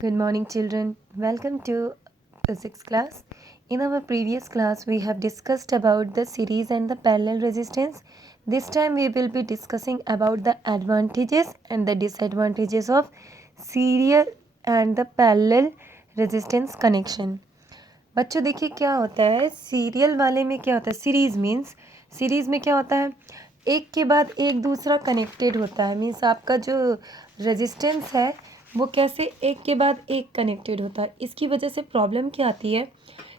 Good morning, children. Welcome to physics class. In our previous class, we have discussed about the series and the parallel resistance. This time, we will be discussing about the advantages and the disadvantages of serial and the parallel resistance connection. बच्चों देखिए क्या होता है serial वाले में क्या होता है सीरीज में क्या होता है एक के बाद एक दूसरा कनेक्टेड होता है मीन्स आपका जो रेजिस्टेंस है वो कैसे एक के बाद एक कनेक्टेड होता है। इसकी वजह से प्रॉब्लम क्या आती है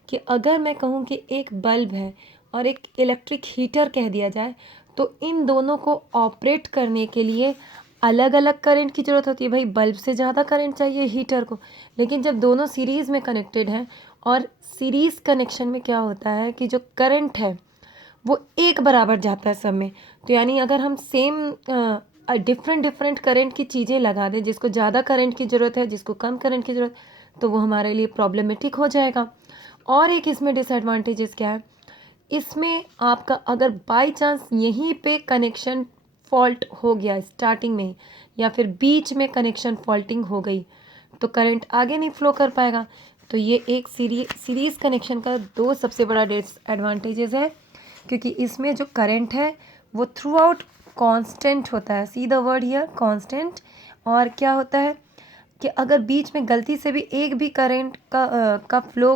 कि अगर मैं कहूँ कि एक बल्ब है और एक इलेक्ट्रिक हीटर कह दिया जाए तो इन दोनों को ऑपरेट करने के लिए अलग अलग करंट की ज़रूरत होती है। भाई बल्ब से ज़्यादा करंट चाहिए हीटर को, लेकिन जब दोनों सीरीज़ में कनेक्टेड हैं और सीरीज़ कनेक्शन में क्या होता है कि जो करंट है वो एक बराबर जाता है सब में। तो यानी अगर हम सेम डिफरेंट करंट की चीज़ें लगा दें, जिसको ज़्यादा करंट की ज़रूरत है जिसको कम करंट की ज़रूरत, तो वो हमारे लिए प्रॉब्लमेटिक हो जाएगा। और एक इसमें डिसएडवांटेजेस क्या है, इसमें आपका अगर बाय चांस यहीं पे कनेक्शन फॉल्ट हो गया स्टार्टिंग में या फिर बीच में कनेक्शन फॉल्टिंग हो गई तो करंट आगे नहीं फ्लो कर पाएगा। तो ये एक सीरीज़ कनेक्शन का दो सबसे बड़ा डिसएडवांटेजेस है, क्योंकि इसमें जो करंट है वो थ्रू आउट कॉन्स्टेंट होता है। See the word here constant. और क्या होता है कि अगर बीच में गलती से भी एक भी करंट का फ्लो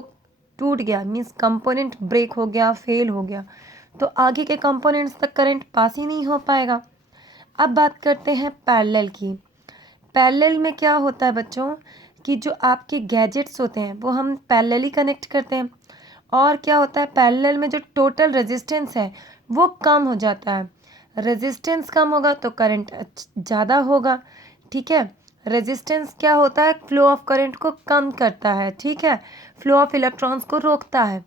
टूट गया मीन्स कंपोनेंट ब्रेक हो गया, फेल हो गया, तो आगे के कंपोनेंट्स तक करंट पास ही नहीं हो पाएगा। अब बात करते हैं पैरेलल की। पैरेलल में क्या होता है बच्चों कि जो आपके गैजेट्स होते हैं वो हम पैरेलली कनेक्ट करते हैं, और क्या होता है पैरेलल में जो टोटल रेजिस्टेंस है वो कम हो जाता है। रेजिस्टेंस कम होगा तो करंट ज़्यादा होगा, ठीक है। रेजिस्टेंस क्या होता है, फ्लो ऑफ करंट को कम करता है, ठीक है, फ्लो ऑफ इलेक्ट्रॉन्स को रोकता है।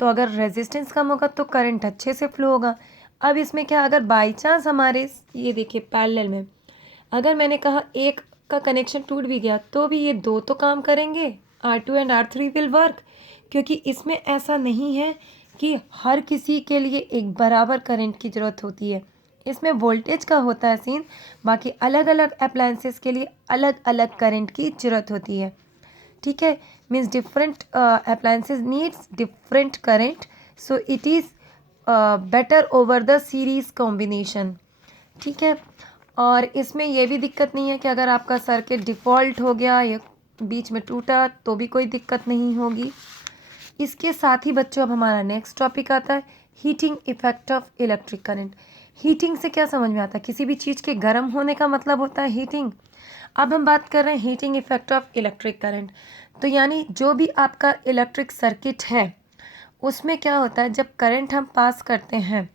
तो अगर रेजिस्टेंस कम होगा तो करंट अच्छे से फ्लो होगा। अब इसमें क्या, अगर बाई चांस हमारे ये देखिए पैरेलल में अगर मैंने कहा एक का कनेक्शन टूट भी गया तो भी ये दो तो काम करेंगे, R2 and R3 will work, क्योंकि इसमें ऐसा नहीं है कि हर किसी के लिए एक बराबर करंट की ज़रूरत होती है। इसमें वोल्टेज का होता है सीन, बाकी अलग अलग अप्लायंसेस के लिए अलग अलग करंट की ज़रूरत होती है, ठीक है। Means different appliances needs different current, so it is better over the series combination, ठीक है। और इसमें यह भी दिक्कत नहीं है कि अगर आपका सर्किट डिफ़ॉल्ट हो गया या बीच में टूटा तो भी कोई दिक्कत नहीं होगी। इसके साथ ही बच्चों अब हमारा नेक्स्ट टॉपिक आता है heating effect of electric current. Heating से क्या समझ में आता है, किसी भी चीज़ के गर्म होने का मतलब होता है हीटिंग। अब हम बात कर रहे हैं heating effect of electric current. तो यानी जो भी आपका इलेक्ट्रिक सर्किट है उसमें क्या होता है जब करंट हम पास करते हैं,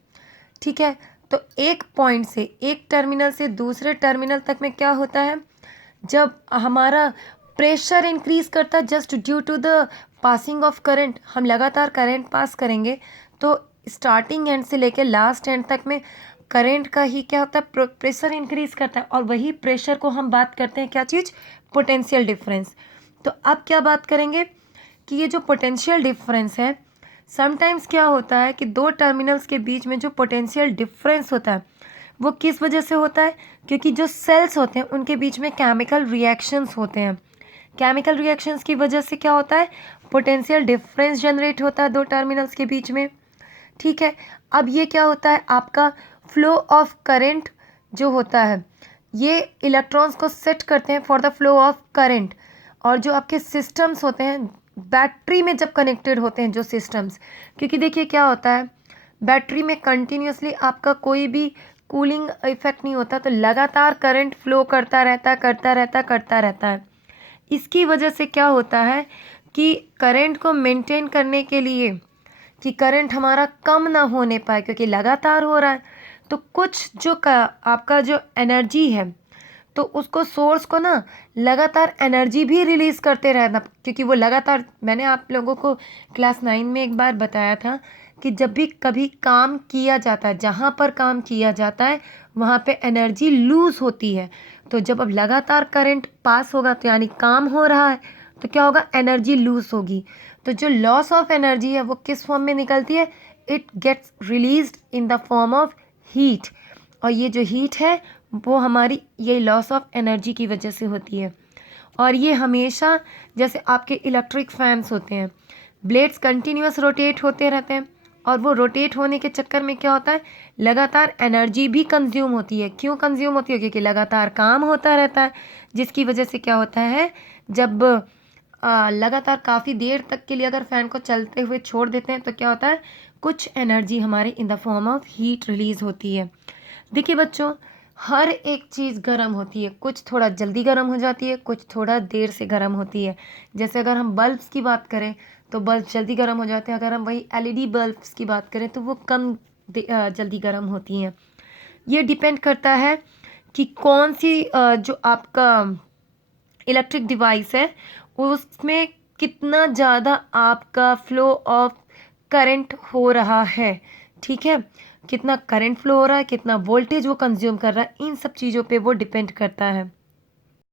ठीक है, तो एक पॉइंट से एक टर्मिनल से दूसरे टर्मिनल तक में क्या होता है, जब हमारा प्रेशर इंक्रीज करता है just due to the passing of current, हम लगातार करंट पास करेंगे तो स्टार्टिंग एंड से लेकर लास्ट एंड तक में करंट का ही क्या होता है, प्रेशर इंक्रीज करता है। और वही प्रेशर को हम बात करते हैं क्या चीज़, पोटेंशियल डिफरेंस। तो अब क्या बात करेंगे कि ये जो पोटेंशियल डिफरेंस है, समटाइम्स क्या होता है कि दो टर्मिनल्स के बीच में जो पोटेंशियल डिफरेंस होता है वो किस वजह से होता है, क्योंकि जो सेल्स होते हैं उनके बीच में केमिकल रिएक्शंस होते हैं। केमिकल रिएक्शंस की वजह से क्या होता है, पोटेंशियल डिफरेंस जनरेट होता है दो टर्मिनल्स के बीच में, ठीक है। अब ये क्या होता है, आपका फ्लो ऑफ करंट जो होता है ये इलेक्ट्रॉन्स को सेट करते हैं for the flow of current. और जो आपके सिस्टम्स होते हैं बैटरी में जब कनेक्टेड होते हैं जो सिस्टम्स, क्योंकि देखिए क्या होता है बैटरी में कंटिन्यूसली आपका कोई भी कूलिंग इफेक्ट नहीं होता, तो लगातार करंट फ्लो करता रहता है। इसकी वजह से क्या होता है कि करंट को मेंटेन करने के लिए कि करंट हमारा कम ना होने पाए क्योंकि लगातार हो रहा है, तो कुछ जो आपका जो एनर्जी है तो उसको सोर्स को ना लगातार एनर्जी भी रिलीज़ करते रहना, क्योंकि वो लगातार, मैंने आप लोगों को क्लास 9 में एक बार बताया था कि जब भी कभी काम किया जाता है, जहाँ पर काम किया जाता है वहाँ पे एनर्जी लूज़ होती है। तो जब अब लगातार करंट पास होगा तो यानी काम हो रहा है, तो क्या होगा, एनर्जी लूज़ होगी। तो जो लॉस ऑफ एनर्जी है वो किस फॉर्म में निकलती है, it gets released in the form of heat. और ये जो हीट है वो हमारी ये लॉस ऑफ एनर्जी की वजह से होती है। और ये हमेशा, जैसे आपके इलेक्ट्रिक फैंस होते हैं, ब्लेड्स कंटिन्यूअस रोटेट होते रहते हैं, और वो रोटेट होने के चक्कर में क्या होता है, लगातार एनर्जी भी कंज्यूम होती है। क्यों कंज्यूम होती है? क्योंकि लगातार काम होता रहता है, जिसकी वजह से क्या होता है, जब लगातार काफ़ी देर तक के लिए अगर फ़ैन को चलते हुए छोड़ देते हैं तो क्या होता है, कुछ एनर्जी हमारे इन the form of heat release होती है। देखिए बच्चों, हर एक चीज़ गर्म होती है, कुछ थोड़ा जल्दी गर्म हो जाती है, कुछ थोड़ा देर से गर्म होती है। जैसे अगर हम बल्ब्स की बात करें तो बल्ब जल्दी गर्म हो जाते हैं, अगर हम वही एलईडी बल्ब्स की बात करें तो वो कम जल्दी गर्म होती हैं। ये डिपेंड करता है कि कौन सी जो आपका इलेक्ट्रिक डिवाइस है उसमें कितना ज़्यादा आपका फ्लो ऑफ करंट हो रहा है। ठीक है, कितना करंट फ्लो हो रहा है, कितना वोल्टेज वो कंज्यूम कर रहा है, इन सब चीज़ों पे वो डिपेंड करता है।